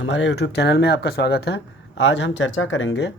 हमारे YouTube channel में आपका स्वागत है। आज हम चर्चा करेंगे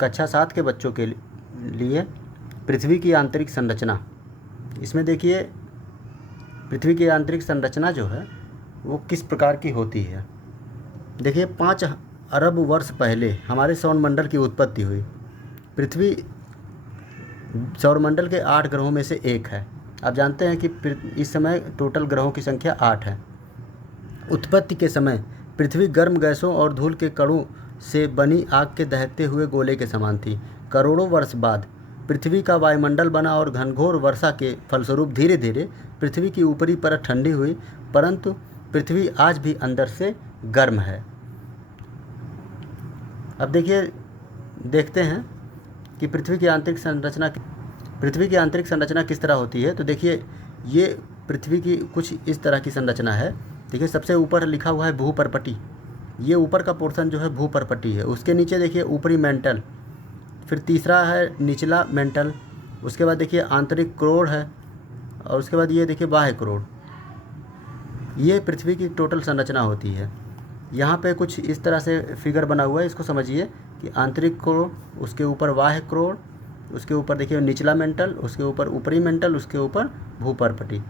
कक्षा 7 के बच्चों के लिए पृथ्वी की आंतरिक संरचना। इसमें देखिए पृथ्वी की आंतरिक संरचना जो है वो किस प्रकार की होती है। देखिए 5 अरब वर्ष पहले हमारे सौरमंडल की उत्पत्ति हुई। पृथ्वी सौरमंडल के 8 ग्रहों में से एक है। आप जानते हैं कि इस समय टोटल ग्रहों की संख्या 8 है। उत्पत्ति के समय पृथ्वी गर्म गैसों और धूल के कणों से बनी आग के दहकते हुए गोले के समान थी। करोड़ों वर्ष बाद पृथ्वी का वायुमंडल बना और घनघोर वर्षा के फलस्वरूप धीरे धीरे पृथ्वी की ऊपरी परत ठंडी हुई, परंतु पृथ्वी आज भी अंदर से गर्म है। अब देखते हैं कि पृथ्वी की आंतरिक संरचना किस तरह होती है। तो देखिए ये पृथ्वी की कुछ इस तरह की संरचना है। देखिए सबसे ऊपर लिखा हुआ है भूपर्पटी। ये ऊपर का पोर्शन जो है भूपर्पटी है। उसके नीचे देखिए ऊपरी मेंटल, फिर तीसरा है निचला मेंटल, उसके बाद देखिए आंतरिक क्रोड़ है, और उसके बाद ये देखिए बाह्य क्रोड़। ये पृथ्वी की टोटल संरचना होती है। यहाँ पे कुछ इस तरह से फिगर बना हुआ है, इसको समझिए कि आंतरिक क्रोड़, उसके ऊपर बाह्य क्रोड़, उसके ऊपर देखिए निचला मेंटल, उसके ऊपर ऊपरी मेंटल, उसके ऊपर भूपर्पटी।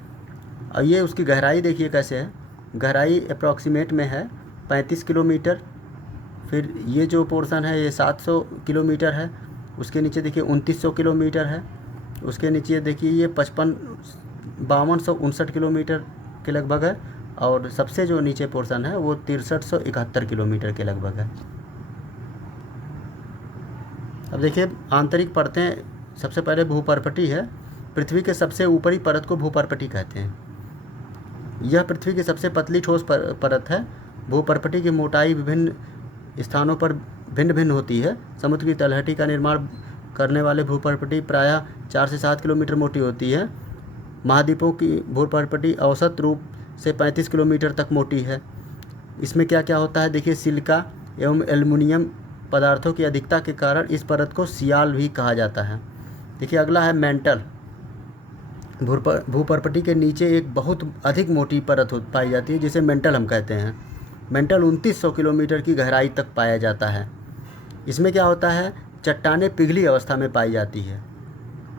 और ये उसकी गहराई देखिए कैसे है। गहराई अप्रॉक्सीमेट में है 35 किलोमीटर। फिर ये जो पोर्शन है ये 700 किलोमीटर है। उसके नीचे देखिए 2900 किलोमीटर है। उसके नीचे देखिए ये 5259 किलोमीटर के लगभग है। और सबसे जो नीचे पोर्शन है वो 6371 किलोमीटर के लगभग है। अब देखिए आंतरिक परतें, सबसे पहले भूपर्पटी है। पृथ्वी के सबसे ऊपरी परत को भूपर्पटी कहते हैं। यह पृथ्वी की सबसे पतली ठोस परत है। भूपर्पटी की मोटाई विभिन्न स्थानों पर भिन्न भिन्न होती है। समुद्र की तलहटी का निर्माण करने वाले भूपर्पटी प्रायः 4 से 7 किलोमीटर मोटी होती है। महाद्वीपों की भूपर्पटी औसत रूप से 35 किलोमीटर तक मोटी है। इसमें क्या क्या होता है देखिए, सिलिका एवं एल्युमिनियम पदार्थों की अधिकता के कारण इस परत को सियाल भी कहा जाता है। देखिए अगला है मेंटल। भूपर्पटी के नीचे एक बहुत अधिक मोटी परत पाई जाती है जिसे मेंटल हम कहते हैं। मेंटल 2900 किलोमीटर की गहराई तक पाया जाता है। इसमें क्या होता है, चट्टानें पिघली अवस्था में पाई जाती है।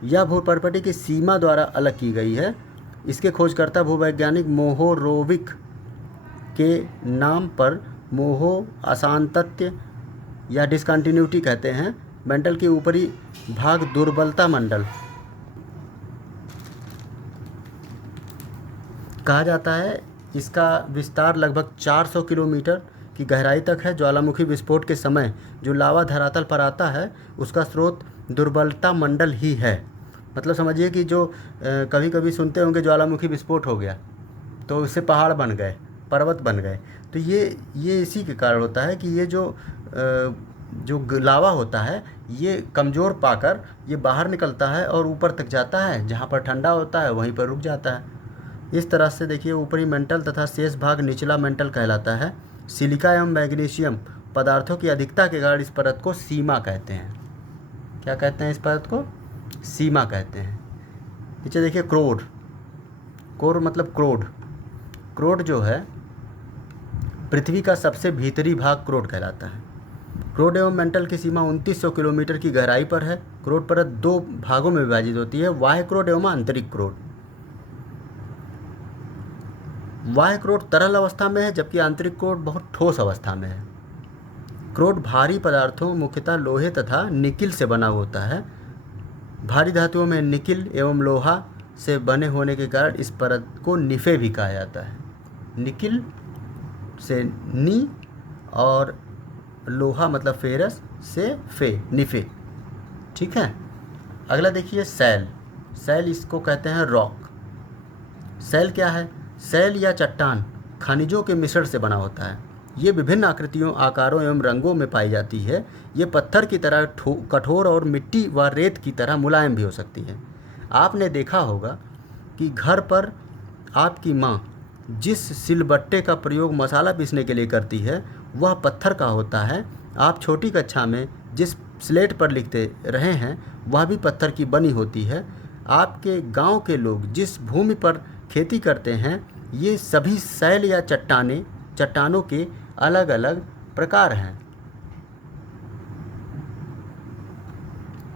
यह भूपर्पटी की सीमा द्वारा अलग की गई है। इसके खोजकर्ता भूवैज्ञानिक मोहोरोविक के नाम पर मोहो अशांतत्य या डिसकंटिन्यूटी कहते हैं। मेंटल के ऊपरी भाग दुर्बलता मंडल कहा जाता है। इसका विस्तार लगभग 400 किलोमीटर की गहराई तक है। ज्वालामुखी विस्फोट के समय जो लावा धरातल पर आता है उसका स्रोत दुर्बलता मंडल ही है। मतलब समझिए कि जो कभी कभी सुनते होंगे ज्वालामुखी विस्फोट हो गया तो उससे पहाड़ बन गए, पर्वत बन गए। तो ये इसी के कारण होता है कि ये जो लावा होता है ये कमज़ोर पाकर ये बाहर निकलता है और ऊपर तक जाता है। जहाँ पर ठंडा होता है वहीं पर रुक जाता है। इस तरह से देखिए ऊपरी मेंटल तथा शेष भाग निचला मेंटल कहलाता है। सिलिका एवं मैग्नीशियम पदार्थों की अधिकता के कारण इस परत को सीमा कहते हैं। क्या कहते हैं इस परत को? सीमा कहते हैं। नीचे देखिए क्रोड। कोर मतलब क्रोड। क्रोड जो है पृथ्वी का सबसे भीतरी भाग क्रोड कहलाता है। क्रोड एवं मेंटल की सीमा 2900 किलोमीटर की गहराई पर है। क्रोड परत 2 भागों में विभाजित होती है, बाह्य क्रोड एवं आंतरिक क्रोड। बाह्य क्रोड तरल अवस्था में है जबकि आंतरिक क्रोड बहुत ठोस अवस्था में है। क्रोड भारी पदार्थों मुख्यतः लोहे तथा निकिल से बना होता है। भारी धातुओं में निकिल एवं लोहा से बने होने के कारण इस परत को निफे भी कहा जाता है। निकिल से नी और लोहा मतलब फेरस से फे, निफे। ठीक है। अगला देखिए सैल। सैल इसको कहते हैं रॉक। सैल क्या है? सैल या चट्टान खनिजों के मिश्रण से बना होता है। ये विभिन्न आकृतियों, आकारों एवं रंगों में पाई जाती है। ये पत्थर की तरह कठोर और मिट्टी व रेत की तरह मुलायम भी हो सकती है। आपने देखा होगा कि घर पर आपकी माँ जिस सिलबट्टे का प्रयोग मसाला पीसने के लिए करती है वह पत्थर का होता है। आप छोटी कक्षा में जिस स्लेट पर लिखते रहे हैं वह भी पत्थर की बनी होती है। आपके गांव के लोग जिस भूमि पर खेती करते हैं ये सभी सैल या चट्टानों के अलग अलग प्रकार हैं।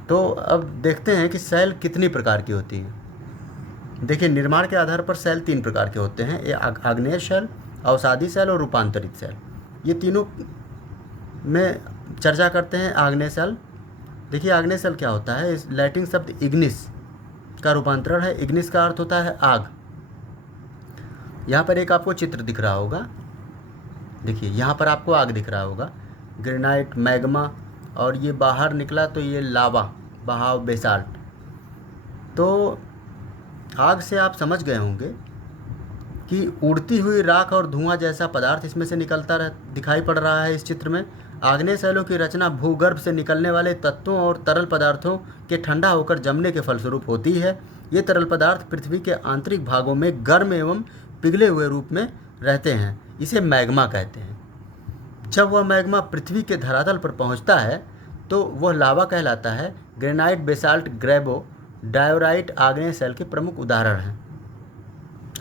तो अब देखते हैं कि सेल कितनी प्रकार की होती है। देखिए, निर्माण के आधार पर सेल 3 प्रकार के होते हैं। ये आग्नेय सेल, अवसादी सेल और रूपांतरित सेल। ये तीनों में चर्चा करते हैं। आग्नेय सेल, देखिए आग्नेय सेल क्या होता है। इस लैटिन शब्द इग्निस का रूपांतरण है। इग्निस का अर्थ होता है आग। यहाँ पर एक आपको चित्र दिख रहा होगा। देखिए यहाँ पर आपको आग दिख रहा होगा, ग्रेनाइट, मैग्मा, और ये बाहर निकला तो ये लावा, बहाव, बेसाल्ट। तो आग से आप समझ गए होंगे कि उड़ती हुई राख और धुआं जैसा पदार्थ इसमें से निकलता दिखाई पड़ रहा है इस चित्र में। आग्नेय सेलों की रचना भूगर्भ से निकलने वाले तत्वों और तरल पदार्थों के ठंडा होकर जमने के फलस्वरूप होती है। ये तरल पदार्थ पृथ्वी के आंतरिक भागों में गर्म एवं पिघले हुए रूप में रहते हैं। इसे मैग्मा कहते हैं। जब वह मैग्मा पृथ्वी के धरातल पर पहुंचता है तो वह लावा कहलाता है। ग्रेनाइट, बेसाल्ट, ग्रेबो, डायोराइट आग्नेय सेल के प्रमुख उदाहरण हैं।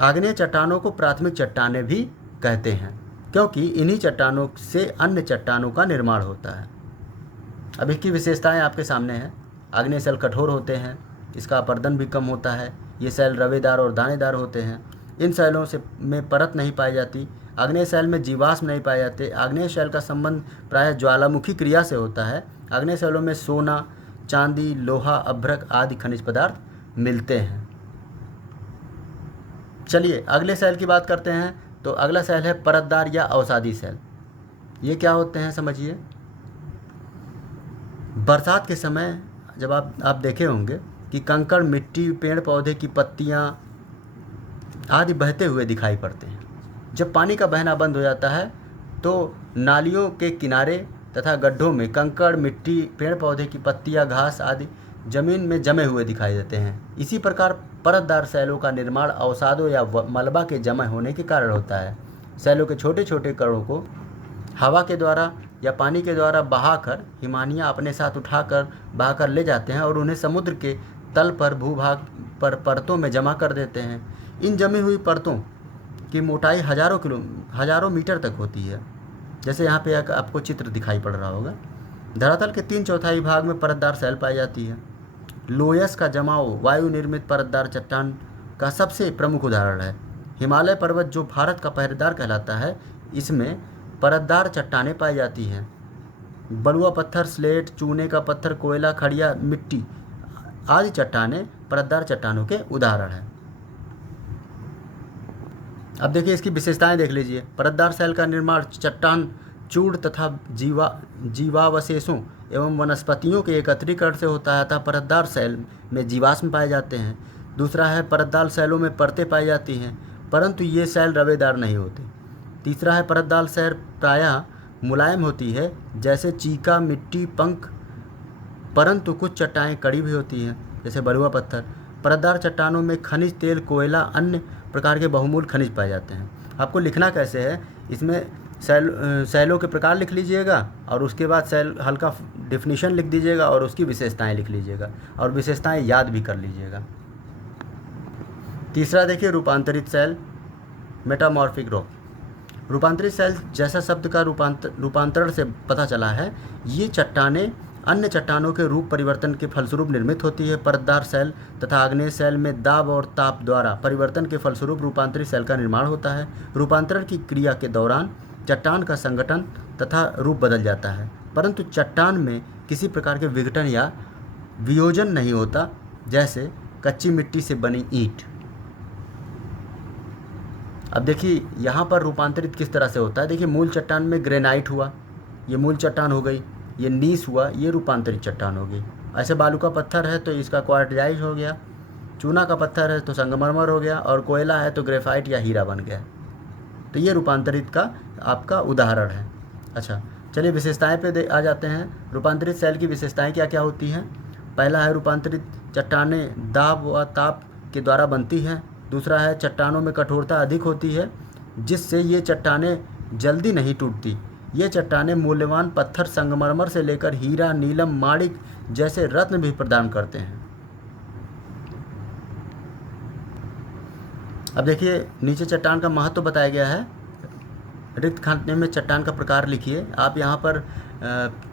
आग्नेय चट्टानों को प्राथमिक चट्टानें भी कहते हैं क्योंकि इन्हीं चट्टानों से अन्य चट्टानों का निर्माण होता है। अब इसकी विशेषताएं आपके सामने हैं। आग्नेय सेल कठोर होते हैं, इसका अपर्दन भी कम होता है। ये सेल रवेदार और दानेदार होते हैं। इन सेलों से में परत नहीं पाई जाती। आग्नेय सेल में जीवाश्म नहीं पाए जाते। आग्नेय सेल का संबंध प्रायः ज्वालामुखी क्रिया से होता है। आग्नेय सेलों में सोना, चांदी, लोहा, अभ्रक आदि खनिज पदार्थ मिलते हैं। चलिए अगले सेल की बात करते हैं। तो अगला सेल है परतदार या अवसादी सेल। ये क्या होते हैं समझिए। बरसात के समय जब आप देखे होंगे कि कंकड़, मिट्टी, पेड़ पौधे की पत्तियां आदि बहते हुए दिखाई पड़ते हैं। जब पानी का बहना बंद हो जाता है तो नालियों के किनारे तथा गड्ढों में कंकड़, मिट्टी, पेड़ पौधे की पत्तियां, घास आदि जमीन में जमे हुए दिखाई देते हैं। इसी प्रकार परतदार सेलों का निर्माण अवसादों या मलबा के जमा होने के कारण होता है। सेलों के छोटे छोटे कणों को हवा के द्वारा या पानी के द्वारा बहाकर हिमानियाँ अपने साथ उठाकर बहाकर ले जाते हैं और उन्हें समुद्र के तल पर भूभाग पर परतों में जमा कर देते हैं। इन जमी हुई परतों की मोटाई हजारों मीटर तक होती है। जैसे यहाँ पे आपको चित्र दिखाई पड़ रहा होगा। धरातल के 3/4 भाग में परतदार सेल पाई जाती है। लोयस का जमाव वायु निर्मित परतदार चट्टान का सबसे प्रमुख उदाहरण है। हिमालय पर्वत जो भारत का पहरेदार कहलाता है, इसमें परतदार चट्टानें पाई जाती हैं। बलुआ पत्थर, स्लेट, चूने का पत्थर, कोयला, खड़िया, मिट्टी आदि चट्टानें परतदार चट्टानों के उदाहरण हैं। अब देखिए इसकी विशेषताएं देख लीजिए। परतदार सेल का निर्माण चट्टान चूड़ तथा जीवावशेषों एवं वनस्पतियों के एकत्रीकरण से होता है। अतः परतदार सेल में जीवाश्म पाए जाते हैं। दूसरा है परतदार सेलों में परतें पाई जाती हैं परंतु ये सेल रवेदार नहीं होते। तीसरा है परतदार सेल प्रायः मुलायम होती है जैसे चीका, मिट्टी, पंख, परंतु कुछ चट्टानें कड़ी भी होती हैं जैसे बलुआ पत्थर। परतदार चट्टानों में खनिज तेल, कोयला, अन्य प्रकार के बहुमूल्य खनिज पाए जाते हैं। आपको लिखना कैसे है, इसमें सेलों के प्रकार लिख लीजिएगा और उसके बाद सेल हल्का डिफिनीशन लिख दीजिएगा और उसकी विशेषताएं लिख लीजिएगा और विशेषताएं याद भी कर लीजिएगा। तीसरा देखिए रूपांतरित सेल, मेटामॉर्फिक रॉक। रूपांतरित सेल जैसा शब्द का रूपांतरण से पता चला है, ये चट्टानें अन्य चट्टानों के रूप परिवर्तन के फलस्वरूप निर्मित होती है। परतदार सेल तथा आग्नेय सेल में दाब और ताप द्वारा परिवर्तन के फलस्वरूप रूपांतरित सेल का निर्माण होता है। रूपांतरण की क्रिया के दौरान चट्टान का संगठन तथा रूप बदल जाता है परंतु चट्टान में किसी प्रकार के विघटन या वियोजन नहीं होता जैसे कच्ची मिट्टी से बनी ईंट। अब देखिए यहाँ पर रूपांतरित किस तरह से होता है। देखिए मूल चट्टान में ग्रेनाइट हुआ, ये मूल चट्टान हो गई। ये नीस हुआ, ये रूपांतरित चट्टान हो गई। ऐसे बालू का पत्थर है तो इसका क्वार्टजाइट हो गया, चूना का पत्थर है तो संगमरमर हो गया और कोयला है तो ग्रेफाइट या हीरा बन गया। तो ये रूपांतरित का आपका उदाहरण है। अच्छा चलिए विशेषताएं पे आ जाते हैं। रूपांतरित सेल की विशेषताएं क्या क्या होती हैं। पहला है रूपांतरित चट्टानें दाब व ताप के द्वारा बनती हैं। दूसरा है चट्टानों में कठोरता अधिक होती है जिससे ये चट्टानें जल्दी नहीं टूटती। ये चट्टानें मूल्यवान पत्थर संगमरमर से लेकर हीरा, नीलम, माणिक जैसे रत्न भी प्रदान करते हैं। अब देखिए नीचे चट्टान का महत्व बताया गया है। रिक्त खाने में चट्टान का प्रकार लिखिए। आप यहाँ पर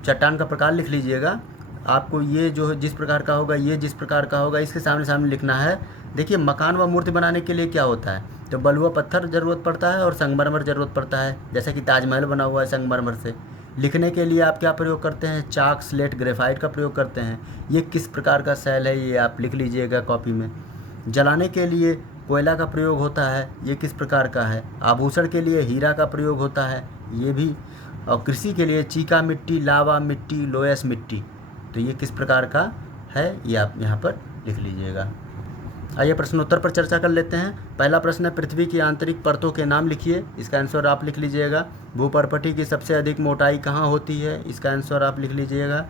चट्टान का प्रकार लिख लीजिएगा। आपको ये जो जिस प्रकार का होगा, ये जिस प्रकार का होगा, इसके सामने सामने लिखना है। देखिए, मकान व मूर्ति बनाने के लिए क्या होता है, तो बलुआ पत्थर ज़रूरत पड़ता है और संगमरमर ज़रूरत पड़ता है, जैसे कि ताजमहल बना हुआ है संगमरमर से। लिखने के लिए आप क्या प्रयोग करते हैं, चाक, स्लेट, ग्रेफाइट का प्रयोग करते हैं। ये किस प्रकार का सेल है, ये आप लिख लीजिएगा कॉपी में। जलाने के लिए कोयला का प्रयोग होता है, ये किस प्रकार का है। आभूषण के लिए हीरा का प्रयोग होता है, ये भी। और कृषि के लिए चीका मिट्टी, लावा मिट्टी, लोयस मिट्टी, तो ये किस प्रकार का है, ये आप यहाँ पर लिख लीजिएगा। आइए प्रश्नोत्तर पर चर्चा कर लेते हैं। पहला प्रश्न है, पृथ्वी की आंतरिक परतों के नाम लिखिए। इसका आंसर आप लिख लीजिएगा। भूपर्पटी की सबसे अधिक मोटाई कहाँ होती है, इसका आंसर आप लिख लीजिएगा।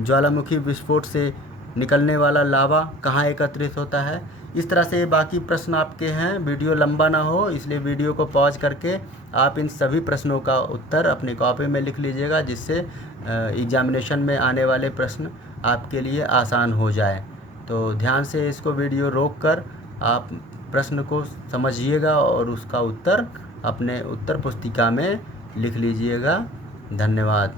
ज्वालामुखी विस्फोट से निकलने वाला लावा कहाँ एकत्रित होता है। इस तरह से बाकी प्रश्न आपके हैं। वीडियो लंबा ना हो इसलिए वीडियो को पॉज करके आप इन सभी प्रश्नों का उत्तर अपनी कॉपी में लिख लीजिएगा, जिससे एग्जामिनेशन में आने वाले प्रश्न आपके लिए आसान हो जाए। तो ध्यान से इसको वीडियो रोक कर आप प्रश्न को समझिएगा और उसका उत्तर अपने उत्तर पुस्तिका में लिख लीजिएगा। धन्यवाद।